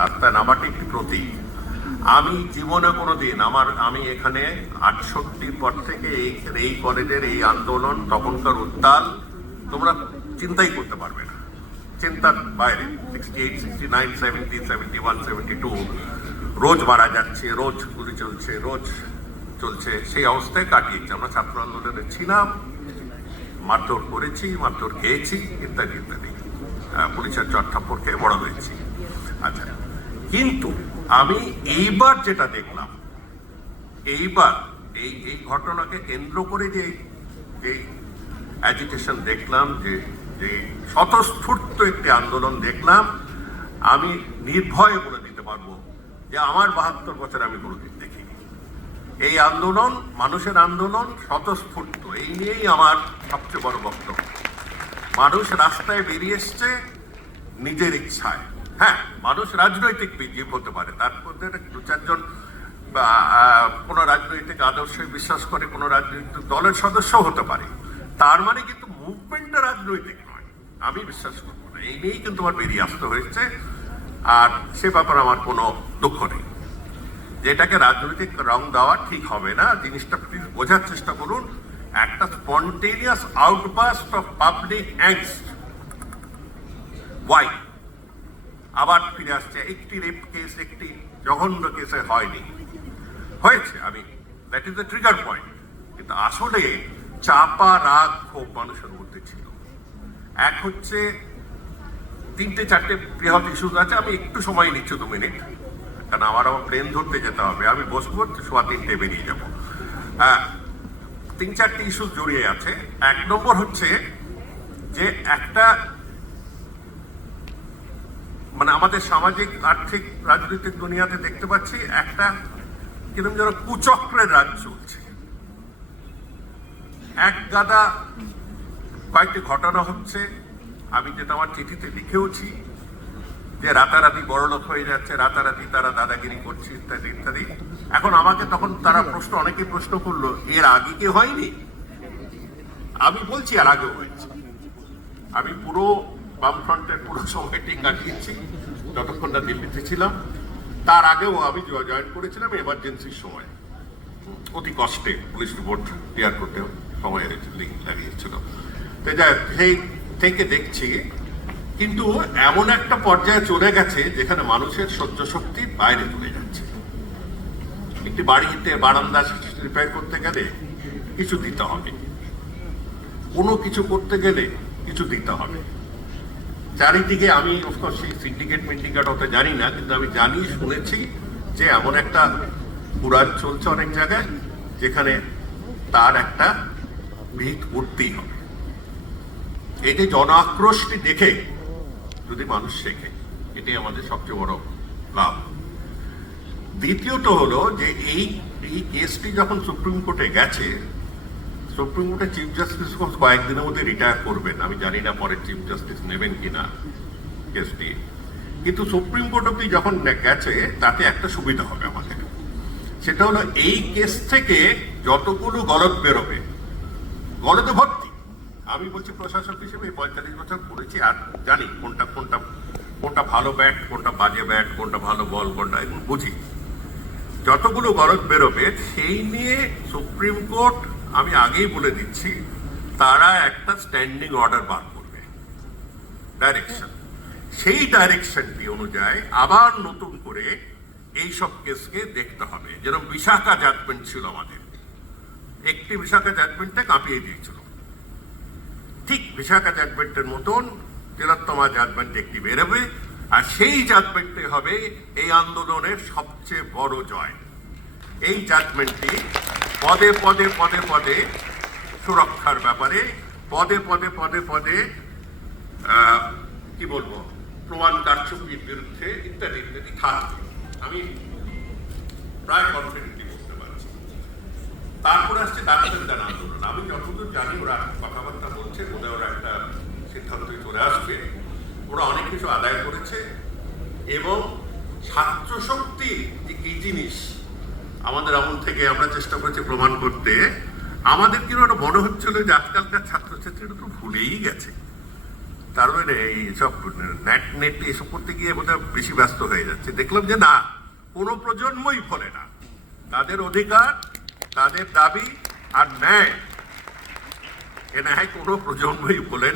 রাস্তায় নামাটি একটি প্রতীক। আমি জীবনে কোনোদিন আমি এখানে 68 পর থেকে এই কলেজের এই আন্দোলন, তখনকার উত্তাল তোমরা চিন্তাই করতে পারবে না, চিন্তার বাইরে। 68, 69, 70, 71, 72 রোজ মারা যাচ্ছে, রোজ গুলি চলছে, রোজ চলছে, সেই অবস্থায় কাটিয়েছি। আমরা ছাত্র আন্দোলনে ছিলাম, মারধর করেছি, মারধর খেয়েছি, ইত্যাদি ইত্যাদি, পুলিশের চট্টাপ্পড় খেয়ে বড় হয়েছি। আচ্ছা, কিন্তু আমি এইবার যেটা দেখলাম, এইবার এই ঘটনাকে কেন্দ্র করে যে অ্যাজিটেশন দেখলাম, যে স্বতঃস্ফূর্ত একটি আন্দোলন দেখলাম, আমি নির্ভয়ে বলে দিতে পারবো যে আমার 72 বছর আমি কোনোদিন দেখিনি। এই আন্দোলন মানুষের আন্দোলন, স্বতঃস্ফূর্ত, এই নিয়েই আমার সবচেয়ে বড় বক্তব্য। মানুষ রাস্তায় বেরিয়ে এসছে নিজের ইচ্ছায়। হ্যাঁ, মানুষ রাজনৈতিক জীব হতে পারে, তার মধ্যে 2-4 জন কোনো রাজনৈতিক আদর্শে বিশ্বাস করে, কোনো রাজনৈতিক দলের সদস্য হতে পারে, তার মানে কিন্তু মুভমেন্টটা রাজনৈতিক নয়, আমি বিশ্বাস করবো না। এই নিয়েই কিন্তু আমার বেরিয়ে আসতে হয়েছে, আর সে ব্যাপারে আমার কোনো দুঃখ নেই। যেটাকে রাজনৈতিক রং দেওয়া ঠিক হবে না, জিনিসটা প্লিজ বোঝার চেষ্টা করুন। একটা spontaneous outburst of public angst, why আবার ফিরে আসছে। একটি রেপ কেস, একটি জঘন্য কেসে হয়নি, হয়েছে, আমি that is the trigger point. কিন্তু আসলে চাপা রাগ ক্ষোভ মানুষের মধ্যে ছিল। এক হচ্ছে 3-4টে বৃহৎ ইস্যুস আছে, আমি একটু সময় নিচ্ছি 2 মিনিট, কারণ আমার প্লেন ধরতে যেতে হবে, আমি বসবো 3:15 বেরিয়ে যাবো। 3-4টে ইস্যু জড়িয়ে আছে। 1 নম্বর হচ্ছে যে একটা মানে আমাদের সামাজিক, আর্থিক, রাজনৈতিক দুনিয়াতে দেখতে পাচ্ছি একটা কিরকম যেন কুচক্রের রাজ চলছে। এক গাদা কয়েকটি ঘটনা হচ্ছে, আমি যেটা আমার চিঠিতে লিখেওছি, যে রাতারাতি বড়লোক হয়ে যাচ্ছে, রাতারাতি তারা দাদাগিরি করছে, ইত্যাদি ইত্যাদি। এখন আমাকে তখন তারা অনেকেই প্রশ্ন করলো, এর আগে কি হয়নি? আমি বলছি এর আগেও হয়েছে। আমি পুরো বামফ্রন্টের পুরো সময়টি কাটিয়েছি যতক্ষণ না দিল্লিতে ছিলাম। তার আগেও আমি জয়েন করেছিলাম এমার্জেন্সির সময়, অতি কষ্টে পুলিশ রিপোর্ট ক্লিয়ার করতে সময় লাগিয়েছিল। তো সেই থেকে দেখছি, কিন্তু এমন একটা পর্যায়ে চলে গেছে যেখানে মানুষের সহ্য শক্তির বাইরে চলে যাচ্ছে। একটি বাড়িতে বারান্দা রিপেয়ার করতে গেলে কিছু দিতে হবে, কোনো কিছু করতে গেলে কিছু দিতে হবে। চারিদিকে আমি অফকোর্স সেই সিন্ডিকেট মিন্ডিকেট হতে জানি না, কিন্তু আমি জানি, শুনেছি যে এমন একটা পুরাণ চলছে অনেক জায়গায় যেখানে তার একটা ভিত উঠতেই হবে। এই যে জন আক্রোশটি দেখে যদি মানুষ শেখে, এটাই আমাদের সবচেয়ে বড় লাভ। দ্বিতীয়ত হলো যে এই কেসটি যখন সুপ্রিম কোর্টে গেছে, সুপ্রিম কোর্টের চিফ জাস্টিস কয়েকদিনের মধ্যে রিটায়ার করবেন, আমি জানি না পরে চিফ জাস্টিস নেবেন কিনা কেসটি, কিন্তু সুপ্রিম কোর্ট অব্দি যখন গেছে তাতে একটা সুবিধা হবে আমাদের। সেটা হলো এই কেস থেকে যতগুলো গলদ বেরোবে, গলদে ভর্তি। আমি বলছি প্রশাসক হিসেবে 45 বছর পড়েছি, আর জানি কোনটা ভালো ব্যাট, কোনটা বাজে ব্যাট, কোনটা ভালো বল, কোনটা, এগুলো বুঝি। যতগুলো গলদ বেরোবে সেই নিয়ে সুপ্রিম কোর্ট, আমি আগেই বলে দিচ্ছি, তারা একটা স্ট্যান্ডিং অর্ডার বার করবে, ডাইরেকশন। সেই ডাইরেকশনটি অনুযায়ী আবার নতুন করে এইসব কেসকে দেখতে হবে। যেরকম বিশাখা জাজমেন্ট ছিল আমাদের, একটি বিশাখা জাজমেন্টে কাঁপিয়ে দিয়েছিল, ঠিক বিশাখা জাজমেন্টের মতন তিলোত্তমা জাজমেন্ট একটি বেরোবে, আর সেই জাজমেন্টে হবে এই আন্দোলনের সবচেয়ে বড় জয়। এই জাজমেন্টটি পদে পদে পদে পদে সুরক্ষার ব্যাপারে, পদে পদে পদে পদে কি বলবো, প্রমাণ কারচুপির বিরুদ্ধে, ইত্যাদি ইত্যাদি থাকবে। আমি প্রায় কনফিডেন্টলি বলতে পারছি। তারপরে আসছে ডাক্তারদান আন্দোলন। আমি যতদূর জানি ওরা কথাবার্তা বলছে, বোধহয় ওরা একটা সিদ্ধান্তই চলে আসবে। ওরা অনেক কিছু আদায় করেছে, এবং ছাত্র শক্তি যে কি জিনিস আমাদের আমল থেকে আমরা চেষ্টা করেছি প্রমাণ করতে। আমাদের কিন্তু একটা মনে হচ্ছিল যে আজকালকার ছাত্রছাত্রীরা তো ভুলেই গেছে, তার মানে এই সব নেট এসব করতে গিয়ে বোধহয় বেশি ব্যস্ত হয়ে যাচ্ছে। দেখলাম যে না, কোনো প্রজন্মই ভোলে না তাদের অধিকার, তাদের দাবি আর ন্যায়, এ ন্যায় কোনো প্রজন্মই ভোলে না।